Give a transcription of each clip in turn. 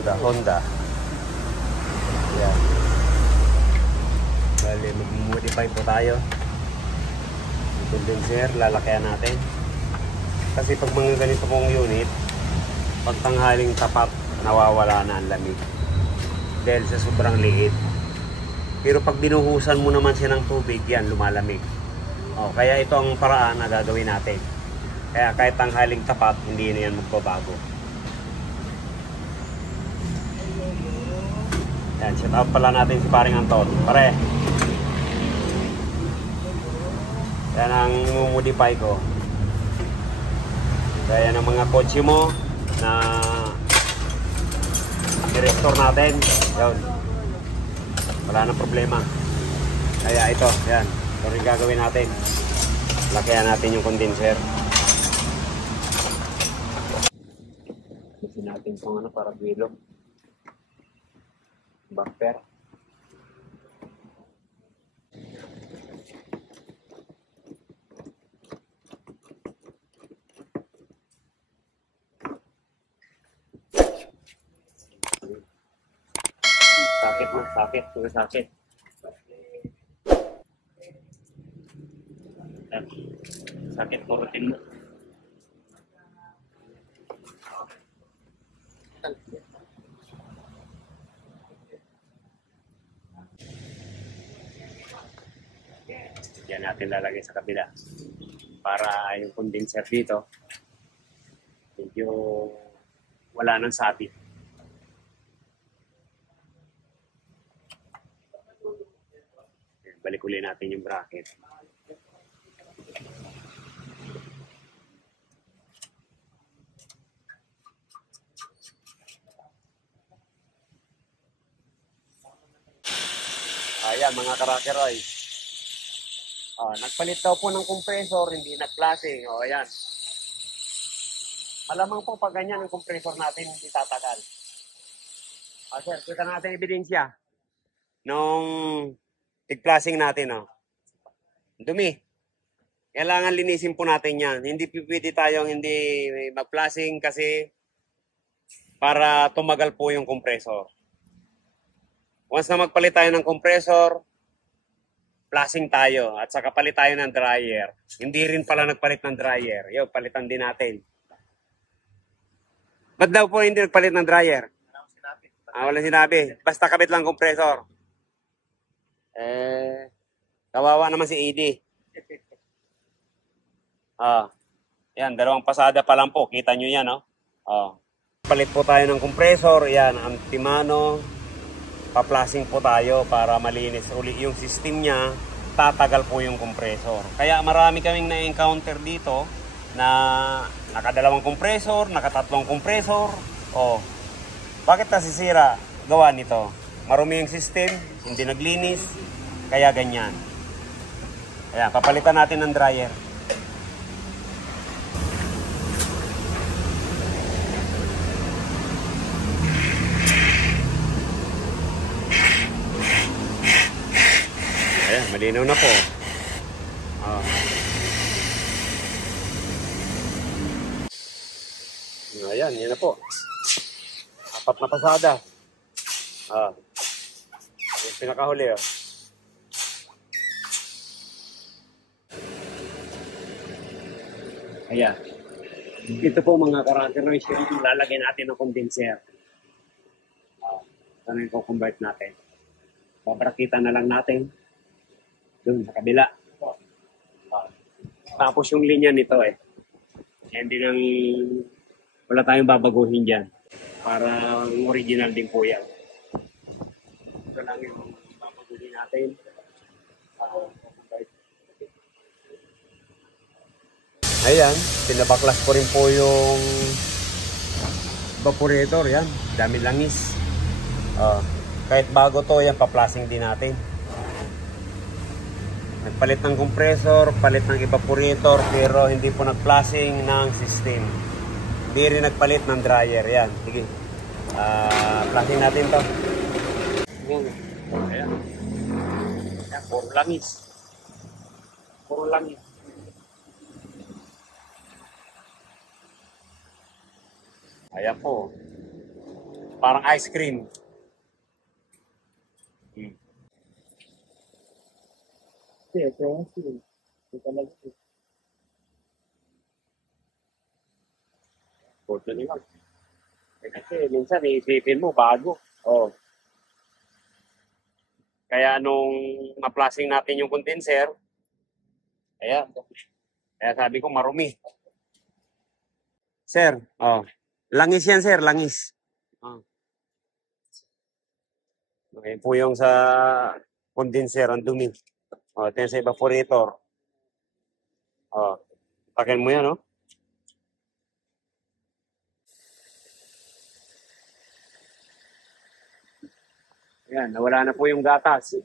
Honda. Yan. Bali, mag-modify po tayo. Yung condenser, lalakayan natin. Kasi pag mga ganito pong unit, pag tanghaling tapat, nawawala na ang lamig. Dahil sa sobrang liit. Pero pag binuhusan mo naman siya ng tubig, yan, lumalamig. Kaya ito ang paraan na gagawin natin. Kaya kahit tanghaling tapat, hindi na yan magbabago. Yan, shout out pala natin si paring Anton. Pare. Yan ang modify ko. Kaya ng mga kotse mo na i-restore natin. Yun. Wala nang problema. Kaya ito, yan. Ito rin gagawin natin. Lakayan natin yung condenser. Kasi natin itong para duwilo. Bumper. Sakit na, sakit. Puro sakit. Sakit kurutin mo. Yan natin lalagay sa kabila para yung condenser dito medyo wala nang sabit. Balik ulit natin yung bracket. Ayan mga karakeroy. Nagpalit daw po ng compressor, hindi nag-flashing. Ayan. Malamang po pag ganyan ang compressor natin, hindi tatagal. Sir, kita natin ebidensya nung tig-flashing natin. Dumi. Kailangan linisin po natin yan. Hindi pwede tayong hindi mag-flashing kasi para tumagal po yung compressor. Once na magpalit tayo ng compressor, flashing tayo at saka palit tayo ng dryer. Hindi rin pala nagpalit ng dryer. Palitan din natin. Ba't daw po hindi nagpalit ng dryer? Wala sinabi. Basta kabit lang compressor. Kawawa naman si AD. Yan, dalawang pasada pa lang po. Kita nyo yan, Palit po tayo ng compressor. Yan, antimano. Pa-flashing po tayo para malinis uli yung system niya, tatagal po yung compressor. Kaya marami kaming na-encounter dito na nakadalawang compressor, nakatatlong compressor. Bakit nasisira? Gawa nito. Marumi yung system, hindi naglinis, kaya ganyan. Kaya papalitan natin ng dryer. Malinaw na po. Ayan, yan na po. 4 na pasada. Yung pinakahuli. Ayan. Ito po mga karakeroy, yung lalagay natin ng condenser. Ito na yung convert natin. Babrakita na lang natin. Doon sa kabila. Tapos yung linya nito hindi nang wala tayong babaguhin dyan. Para original din po yan. Ito lang yung babaguhin natin. Ayan, pinabaklas ko rin po yung evaporator. Yan, dami langis. Kahit bago to, yan, pa-flashing din natin. Nagpalit ng compressor, palit ng evaporator, pero hindi po nag-flashing ng system. Hindi rin nagpalit ng dryer. Yan, sige. Flashing natin to. Ayan. Yan, puro langis. Puro langis. Ayan po. Parang ice cream. Photo nila. Kasi minsan iisipin mo bago. Oh. Kaya nung ma-flashing natin yung condenser, kaya sabi ko marumi. Sir, langis yan sir, langis. Okay, po yung sa condenser, ang dumi. Ito yung sa evaporator. Takin mo yan, Ayan, nawala na po yung gatas.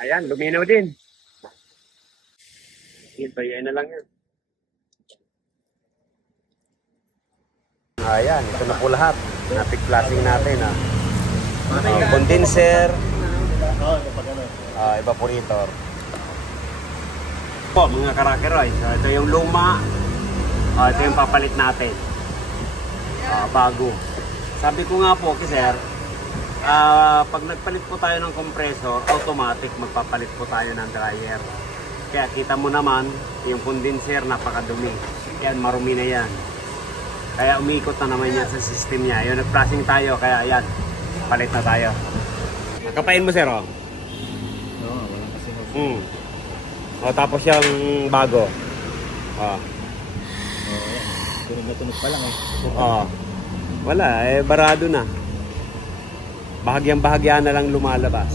Ayan, luminaw din. Hintayin na lang yan. Ayan, ito na po lahat. Napig-flashing natin. Condenser, evaporator. Po, mga karakeroy. So, ito yung luma. Ito yung papalit natin. Bago. Sabi ko nga po, sir, pag nagpalit po tayo ng compressor, automatic magpapalit po tayo ng dryer. Kaya kita mo naman, yung condenser napakadumi. Yan, marumi na yan. Kaya umikot na naman yan sa system niya. Yung nag-flashing tayo, kaya yan, palit na tayo. Kapain mo sir, Oo, walang kasi. Tapos yung bago. Yan. Tunog na tunog pa lang Wala, barado na. Bahagyang-bahagya na lang lumalabas.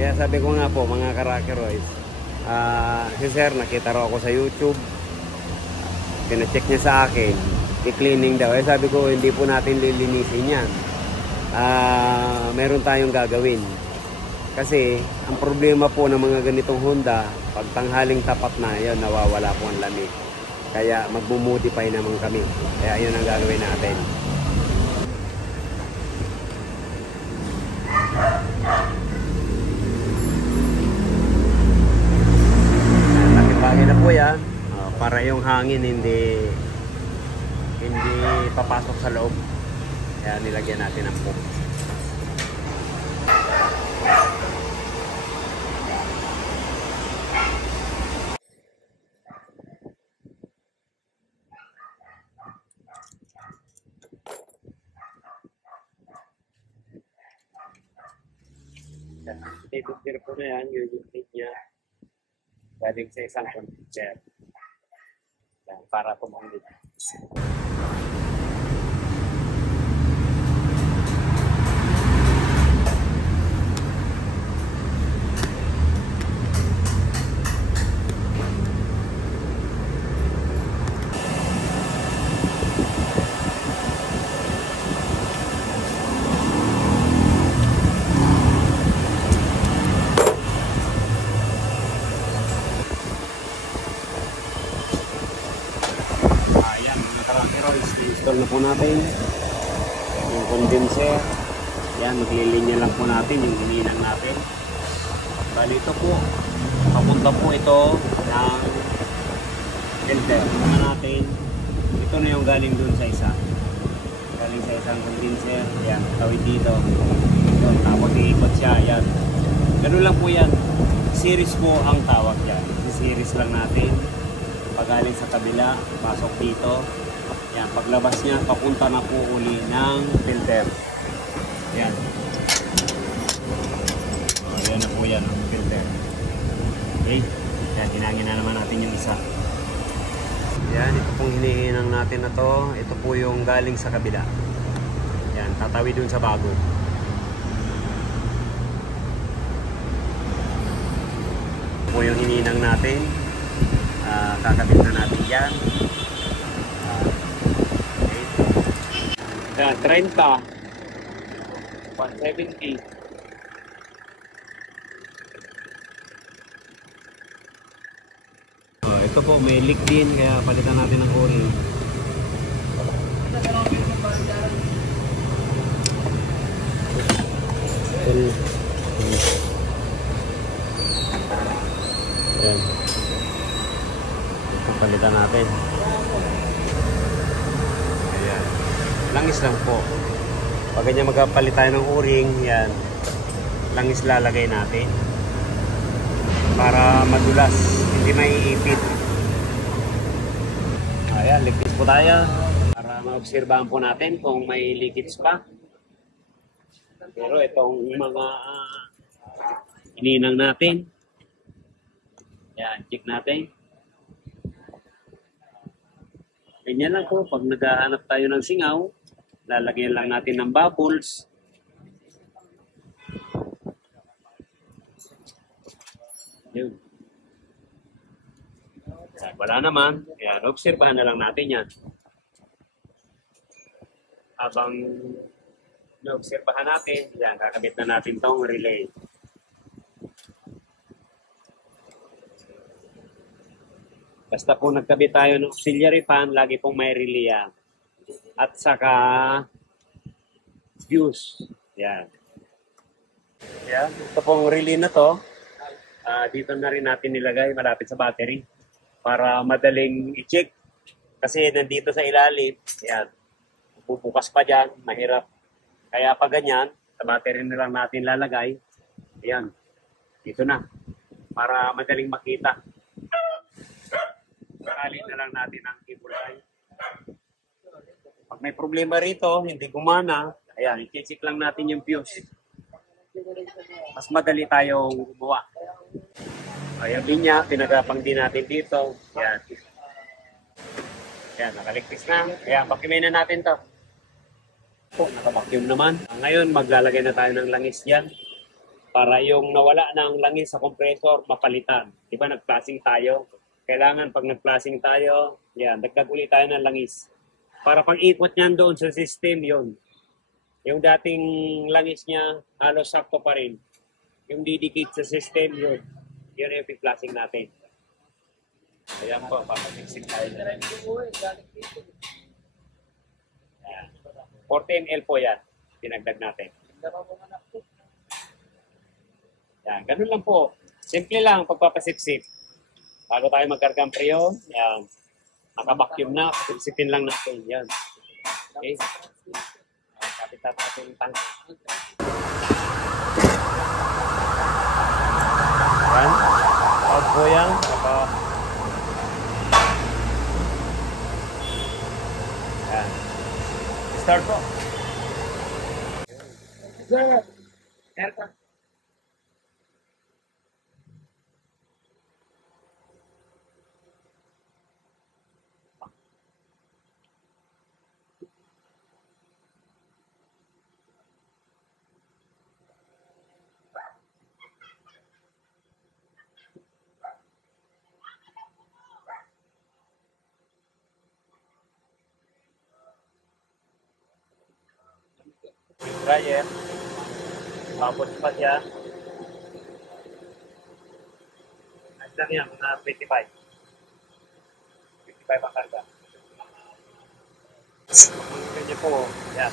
Kaya sabi ko nga po, mga karakeroys, si sir, nakita raw ako sa YouTube. Pina-check niya sa akin, i-cleaning daw. Sabi ko, hindi po natin lilinisin yan. Meron tayong gagawin. Kasi, ang problema po ng mga ganitong Honda, pag tanghaling tapat na, yun, nawawala po ang lamig. Kaya, magmumodify naman kami. Kaya, yun ang gagawin natin. Nakipagin na po yan. Para yung hangin hindi papasok sa loob. Kaya nilagyan natin ng pump. Titipir po na yan, yung unit niya. Galing sa isang condenser. Para pumunit. Install na po natin yung condenser. Yan, maglilinya lang po natin yung hininang natin. Bali ito po, papunta po ito ng filter natin. Ito na yung galing dun sa isa. Galing sa isang condenser. Yan, tawid dito. Yun, tapos iikot siya. Yan. Ganun lang po yan. Series po ang tawag yan. Series lang natin. Pagaling sa kabila, pasok dito. Yan, paglabas niya, papunta na po uli ng filter. Yan. Yan na po yan, ang filter. Okay. Yan, hinangin na naman natin yung isa. Yan, ito pong hinihinang natin na to. Ito po yung galing sa kabila. Yan, tatawid dun sa bago. Ito po yung hinihinang natin. Kakabit na natin yan. 30, 170. Ito po may leak din kaya palitan natin ng oil. Ayan. natin. Ayan. Langis lang po. Pag ganyan magpapalit tayo ng o-ring, yan. Langis lalagay natin. Para madulas, hindi maiipit. Ayan, ligpis po tayo. Para maobserbahan po natin kung may leakage pa. Pero itong mga ininang natin. Yan, check natin. Ganyan lang po, pag naghahanap tayo ng singaw, lalagyan lang natin ng bubbles. Yun. Wala naman, kaya obserbahan na lang natin yan. Habang na-obserbahan natin, yan, kakabit na natin tong relay. Basta po nagkabit tayo ng auxiliary fan, lagi pong may relay yan. At saka fuse. Yan. Yan. Ito pong relay na to. Dito na rin natin nilagay malapit sa battery para madaling i-check. Kasi nandito sa ilalim, yan. Bubukas pa dyan, mahirap. Kaya pag ganyan, sa battery na lang natin lalagay. Yan. Dito na. Para madaling makita. Sakalin na lang natin ang cable tie. Pag may problema rito, hindi gumana, ayan, i-check lang natin yung fuse. Mas madali tayong gumawa. Ayan din niya, pinagapang din natin dito. Ayan. Ayan, nakaligpis na. Ayan, pakimin na natin to. Naka-vacuum naman. Ngayon, maglalagay na tayo ng langis dyan. Para yung nawala ng langis sa compressor, mapalitan. Diba, nag-flashing tayo. Kailangan pag nag-flashing tayo, yan, dagdag ulit tayo ng langis. Para pag ikot niyan doon sa system, yon. Yung dating langis niya, halos sakto pa rin. Yung didikit sa system, yun. Yun yung flashing natin. Ayan po, papasixin tayo. Ayan. 14L po yan. Pinagdag natin. Yan, ganun lang po. Simple lang pagpapasiksik. Bago tayo magkargang preyo, yan. Naka-vacuum na, sipin lang natin. Yan. Okay. Kapit natin yung tank. Yan. Out po yan. Yan. Start po. Aircon. Dryer. Tapos pa siya. Ayos lang yan, mga 25. 25 ang karga. Ganyan po, yan.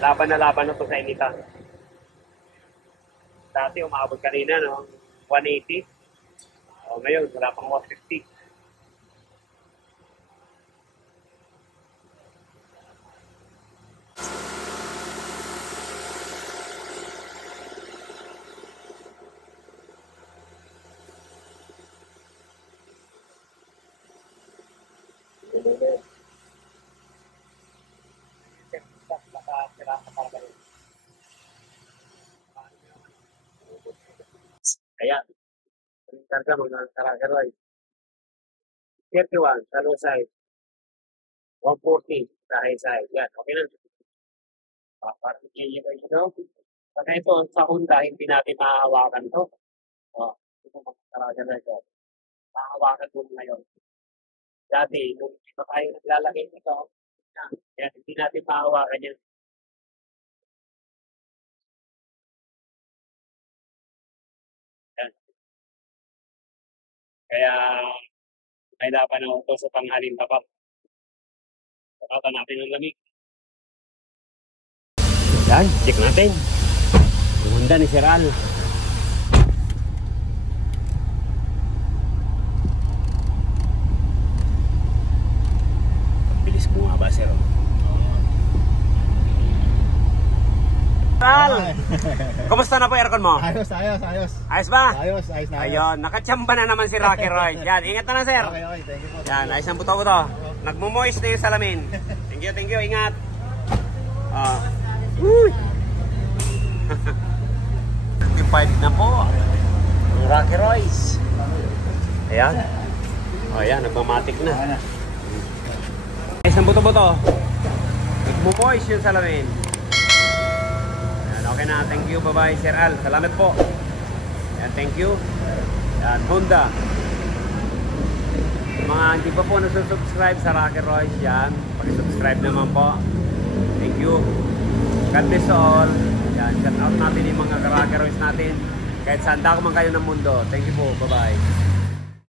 Laban na to sa initan. Dati umabot kanina, no? 180. O, ngayon, wala pang 150. Kaya, karga mga karagaroy. 31, sa low side. 140, sa high side. Yan, okay na. Parang i-check ito. Kasi ito, sa Honda, hindi natin mahahawakan ito. O, ito mga karagaroy ito. Mahahawakan mo ngayon. Dati, kung ito tayo naglalagay nito, yan, hindi natin mahahawakan yan. Kaya, kailangan na ito sa panghalin tapat. Tapatan natin ang lamig. Yan, check natin. Yung Honda ni Sir Al. Tal! Kumusta na po aircon mo? Ayos, ayos, ayos. Ayos ba? Ayos, ayos na ayos. Ayun, nakachamba na naman si Rocky Roy. Yan, ingat na sir. Okay, okay, thank you po. Yan, ayos ang buto-buto. Nagmumoist na yung salamin. Thank you, ingat. Uy! Occupied na po. Ang Rocky Roy's. Ayan. Ayan, nagmamatik na. Ayos ang buto-buto. Nagmumoist yung salamin. Yan, okay na. Thank you. Bye-bye, Sir Al. Salamat po. Yan, thank you. Yan, Honda. Mga hindi pa po nasusubscribe sa Rocky Roy's, yan. Pag-subscribe naman po. Thank you. God bless all. Yan, shout out natin yung mga Rocky Roy's natin. Kahit saan man kayo ng mundo. Thank you po. Bye-bye.